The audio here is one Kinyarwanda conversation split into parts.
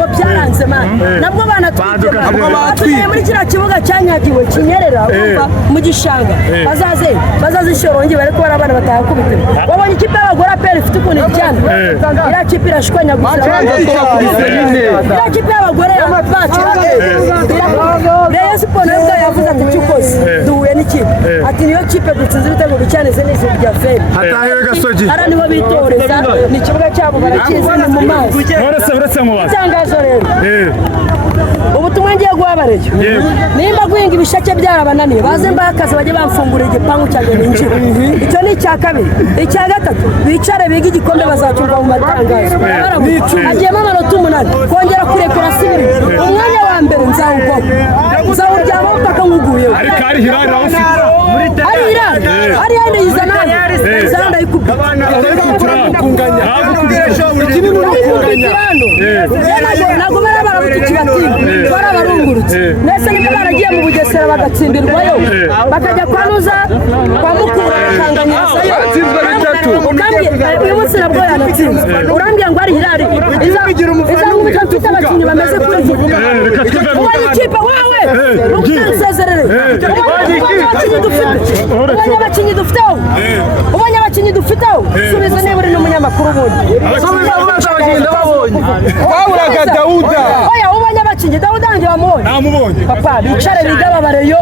byabo byaranze nabwo banatwite muri kiriya kibuga cyanyagiwe kinyerera mu gishanga bazaze ishyorongi bari kubara abana batahakubitira wabonye ikipe y'abagore aperi ifite ukuntu icyana iriya kipe irashwanya gusa iriya kipe y'abagore bacu Rayon Sports nabwo yavuze ati cyukoze duhuye n'ikipe ati niyo kipe dutsinze ibitego bicyaneze n'ijuru rya feri hatahewe Gasogi hara niho bitoreza ni ikibuga cyabo barakizi ni mu mazi uretse mu bazi itangazo rero ubutumwa ngiye guhabareyo nimba guhinga ibishake byarabananiye baze mbaye akazi bajye bamfungurira igipangu cyanjye ninjira icyo ni icya kabiri icya gatatu bicare biga igikombe bazacyumva mu matangazo hagiyemo amanota 8 kongera kurekura sibiri umwanya wa mbere nzawuryamaho mpaka nkuguyeho ari Hilal rawufite ari Hilal ari yandi yizana ndayikubita kunganya ntabwo barabutukira barabarungurutse nese nibwo baragiye mu Bugesera bagatsindirwayo bakajya kwanuza kwa Mukura bakanganyirizayo uyu munsi nabwo yanatsinze urambwira ngo ari Hilal izamubita mfite abakinnyi bameze kuri ubaye ikipe wawe ntukansezerere ubonye abakinnyi dufiteho subiza niba uri n'umunyamakuru ubundi waburaga Dawuda oya ubonye abakinnyi Dawuda nge wamubonye namubonye papa bicare biga babareyo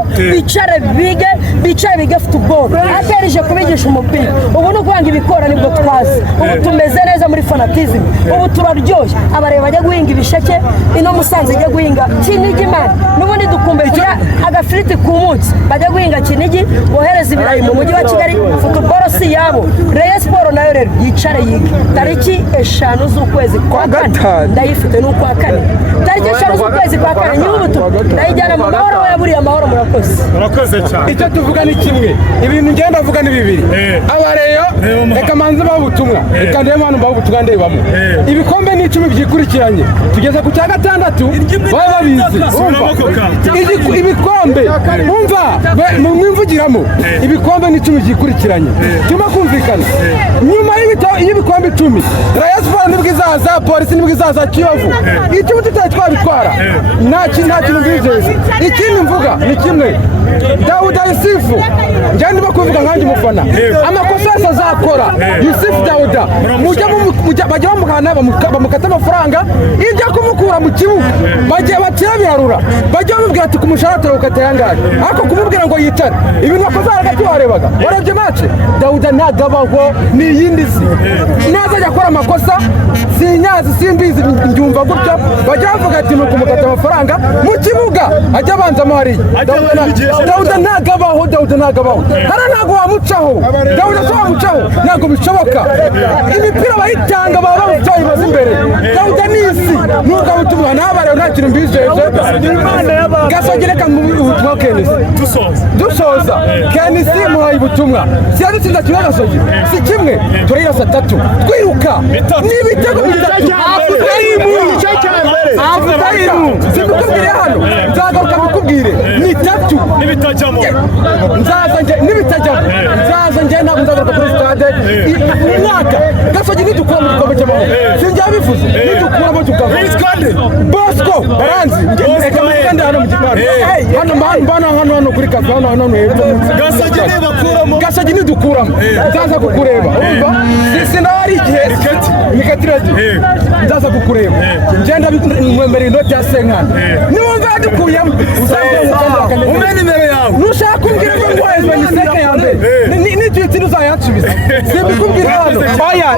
bicare bige football aterije kubigisha umupira ubu no kwanga ibikora nibwo twazi ubu tumeze neza muri fanatism ubu turaryoshye abareba bajya guhinga ibisheke ino Musanze ijya guhinga Kinigi man nubundi dukumbekira agafiriti ku munsi bajya guhinga Kinigi bohereza ibirayi mu mujyi wa Kigali football si yabo Rayon Sports nayo rero yicare yiga tariki 5 z'ukwezi kwa 4 ndayifite no kwa 4 tariki 5 z'ukwezi kwa 4 nyubuto ndayijyana mu mahoro yaburiye amahoro murakoze cyane icyo tuvuga ni kimwe ibintu ngenda avuga ni bibiri abareyo reka manze babutumwa reka ndebe hano babutumwa ndebamo ibikombe ni 10 byikurikiranye tugeze ku cya 6 baba babizi ibikombe umva mwimvugiramo ibikombe ni 10 byikurikiranye tuma kumvikana nyuma y'ibikombe 10 Rayon Sports nibwo izaza polisi nibwo izaza Kiyovu icyo tutari twabitwara nta kintu bizeze ikindi mvuga ni kimwe Dawuda Yusufu njye ndimo kuvuga nkanjye umufana amakosa yose azakora Yusufu Dawuda bajya bamuhana bamukata amafaranga ibyo kumukura mu kibuga bajya batirabiharura bajya bamubwira ati kumushahara turawukata yangahe ariko kumubwira ngo yitare ibintu akoze hagati warebaga warebye match Dawuda ntagabaho ni yindi si nazajya akora amakosa sinyazi simbizi njumva gutyo bajya bavuga ati mukumukata amafaranga mu kibuga ajya abanzamo hariya Dawuda ntagabaho hara ntago wamucaho Dawuda so wamucaho ntago bishoboka imipira bayitanga baba bamucaho ibaza imbere Dawuda nisi nuko ubutumwa nabare nta kintu mbijeje Gasogi reka ubutumwa Kenisi dusoza Kenisi muhaye ubutumwa siyadutsinda kimwe Gasogi si kimwe turayirasa 3 twiruka n'ibitego bitatu simukubwire hano nzagaruka mukubwire ni 3 nibitajamo nzaza njye ntabwo nzagaruka kuri stade umwaka Gasogi nidukura mu gikombe cy'amahoro sinjya bivuze nidukura mu gikombe Bosco baranzi reka mugende hano mu gipano hano kuri kazi hano hepfo Gasogi nidukuramo nzaza kukureba umva sinari igihe mikatiredi nzaza kukureba ngenda mwemera inoti ya 50 niwumva yadukuyemo umwe nimero yawe nushaka kumbwira ngo ngwezwe ni seke ya mbere n'itwitsi uzayatsubiza simbikubwira hano oya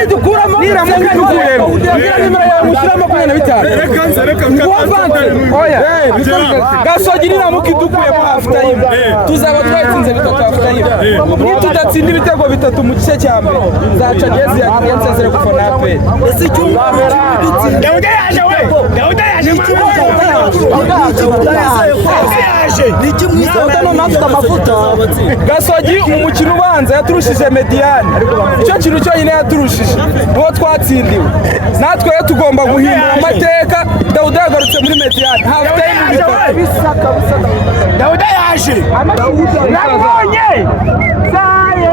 nidukuramo niramukuyemo ngira nimero yawe mushyiramo 25 oya Gasogi niramuka idukuyemo half time tuzaba twatsinze 3 half time nitudatsinda ibitego 3 mu gice cya mbere zaca gezi yansezere gufana aperi ese icyumba Dawuda yaje Gasogi umukino ubanza yaturushije Mediane icyo kintu cyonyine yaturushije uwo twatsindiwe natwe rero tugomba guhindura amateka Dawuda yagarutse muri Mediane half time Dawuda yaje namubonye saye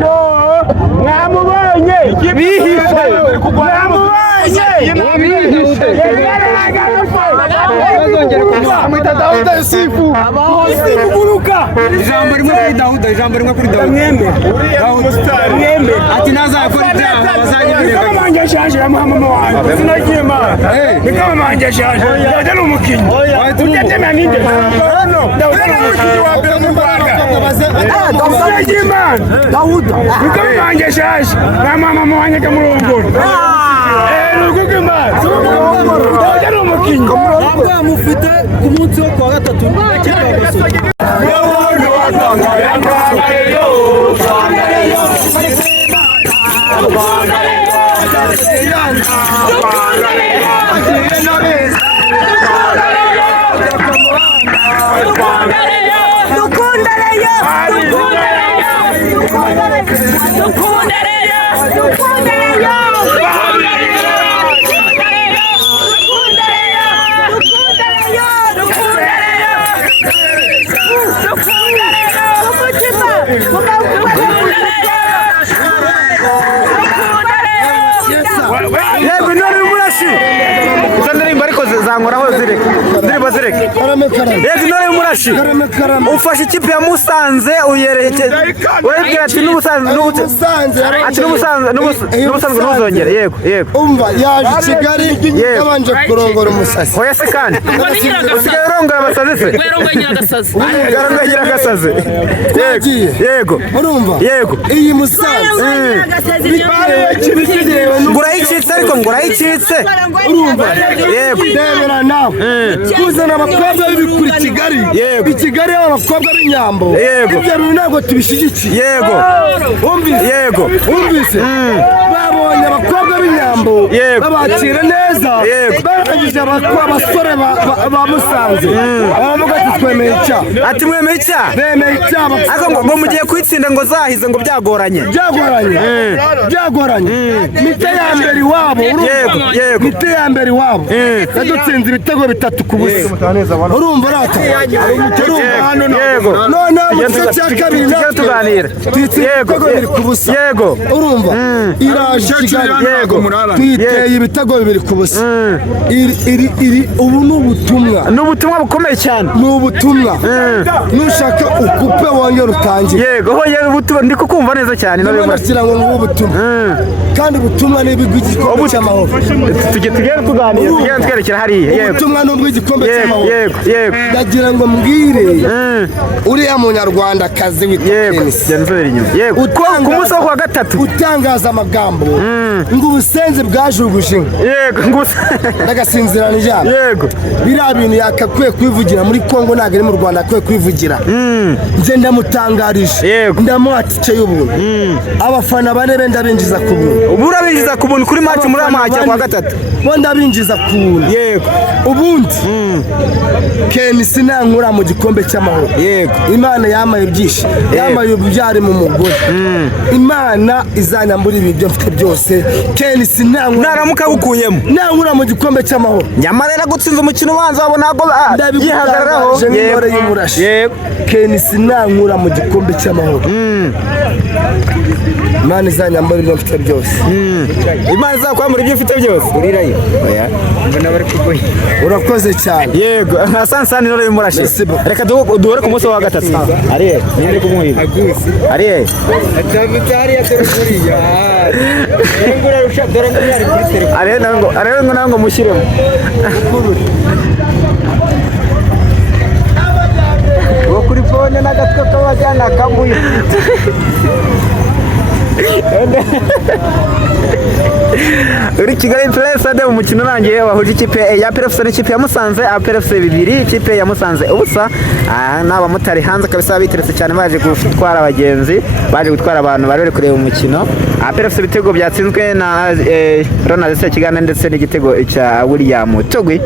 no mwamubonye bihishe mwamubonye amwita Dawuda Yusufu kuguruka ijambo rimwe kuri Dawuda mweme ati nazakora ibyaha bazanyurira manje shaje ya mama wanjye sinagiye ma bikaba manje shaje yaje n'umukinyi utetema ninde Dawuda n'umukinyi wa mbere mu Rwanda Dawuda bikaba manje shaje na mama wanjye kamurongora Dawuda n'umukinyi ntabwo amufite ku munsi wo kwa gatatu ufashe ikipe ya Musanze uyerekeza urabwira ati n'Ubusanze ntuzongere yego umva yaje Kigali yabanje kurongora umusasi hoya se kandi usigaye urongora abasazi se yarongera agasazi yego urumva yego iyi Musanze ngurayicitse ariko ngurayicitse urumva yego debera nawe kuzana abakobwa b'ibikuri Kigali i Kigali abakobwa b'inyambo ibyo bintu ntabwo tubishyigikiye yego umvise babonye abakobwa b'inyambo babakira neza barangije abasore ba Musanze baravuga ati twemeye icyaha ati mwemeye icyaha bemeye icyaha ariko ngo mugiye kwitsinda ngo zahize ngo byagoranye mite ya mbere iwabo mite ya mbere iwabo yadutsinze ibitego 3 ku busa urumva rata none mu gice cya kabiri tuganira ibitego 2 ku busa urumva iraje Kigali tuyiteye ibitego 2 ku busa ubu ni ubutumwa bukomeye cyane ni ubutumwa nushaka ukupe wongera utangire hongera ubutumwa ndi kukumva neza cyane no bashyira ngo ubutumwa kandi ubutumwa ni bw'igikombe cy'amahoro tugiye tuganira twerekera hariya ubutumwa ni ubw'igikombe cy'amahoro ndagira ngo mbwire uriya munyarwandakazi witwa ku munsi wo kuwa gatatu utangaza amagambo ngo ubusenzi bwajuguje ndagasinzira nijana biriya bintu yakakwiye kwivugira muri Kongo ntabwo ari mu Rwanda akwiye kwivugira nje ndamutangarije ndamuha tike y'ubuntu abafana bane be ndabinjiza ku buntu urabinjiza ku buntu kuri match muri amahajya kwa gatatu bo ndabinjiza ku buntu ubundi KMC nankura mu gikombe cy'amahoro Imana yamaye byinshi yamaye ubyari mu mugore Imana izanyambura ibyo mfite byose KMC naramuka gukuyemo nankura mu gikombe cy'amahoro nyamara gutsinza umukino ubanza wabo ntabwo yihagararaho KMC nankura mu gikombe cy'amahoro Imana izanyambura ibyo mfite byose Imana izakwambura ibyo ufite byose urirayo urakoze cyane yego asansani nore y'umurashi reka duhore ku munsi wa gatatu ariye ninde kumuhiga ariye atabitari ya terefoniya ngura rusha dore ngari kuri telefone ariye ngo mushyiremo wo kuri phone n'agatwe k'abajyana kambuye uri Kigali Play umukino urangiye wahuje ikipe ya PFC n'ikipe ya Musanze PFC 2 ikipe ya Musanze ubusa n'abamotari hanze kabisa biteretse cyane baje gutwara abagenzi baje gutwara abantu bari kureba umukino PFC ibitego byatsinzwe na Ronald Sekigana ndetse n'igitego cya William Togwi.